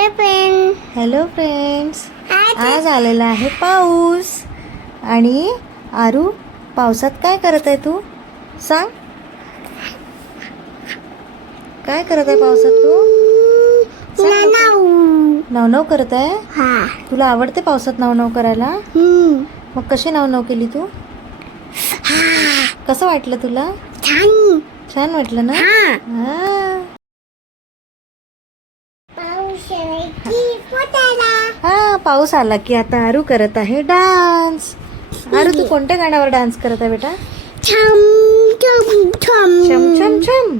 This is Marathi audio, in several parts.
हॅलो फ्रेंड हॅलो फ्रेंड्स आज आलेला आहे पाऊस. आणि आरू पावसात काय करत आहे तू? सांग. काय करत आहे पावसात तू. नवनव करत आहे? तुला आवडते पावसात नवनव करायला. मग कशी नवनव केली तू? कसं वाटलं तुला? छान. छान वाटलं ना हा हा. पाऊस की पोटाला हा पाऊस आला की आता आरू करत आहे डान्स. आरू तू कोणत्या गाण्यावर डान्स करत आहे बेटा? छम छम छम. छम छम.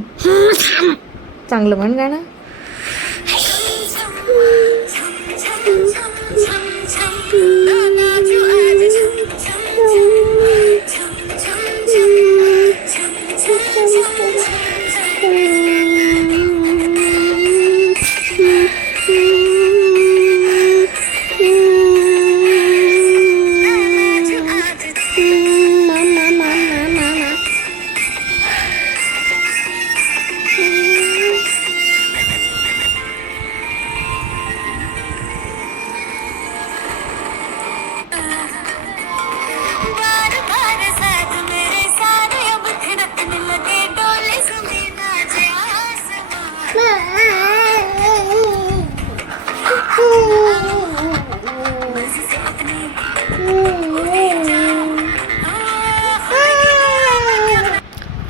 चांगलं म्हण गाणं.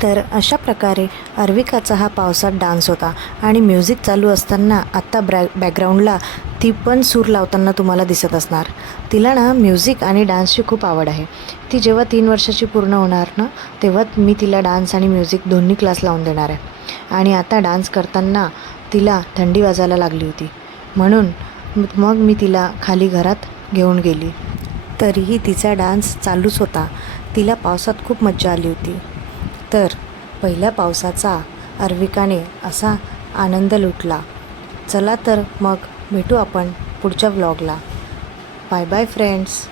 तर अशा प्रकारे अर्विकाचा हा पावसात डान्स होता. आणि म्युझिक चालू असताना आत्ता ब्रॅ बॅकग्राऊंडला ती पण सूर लावताना तुम्हाला दिसत असणार. तिला ना म्युझिक आणि डान्सची खूप आवड आहे. ती जेव्हा तीन वर्षाची पूर्ण होणार ना तेव्हा मी तिला डान्स आणि म्युझिक दोन्ही क्लास लावून देणार आहे. आणि आता डान्स करताना तिला थंडी वाजायला लागली होती. म्हणून मग मी तिला खाली घरात घेऊन गेली. तरीही तिचा डान्स चालूच होता. तिला पावसात खूप मज्जा आली होती. तर पहिल्या पावसाचा अर्विकाने असा आनंद लुटला. चला तर मग भेटू आपण पुढच्या व्लॉगला बाय बाय फ्रेंड्स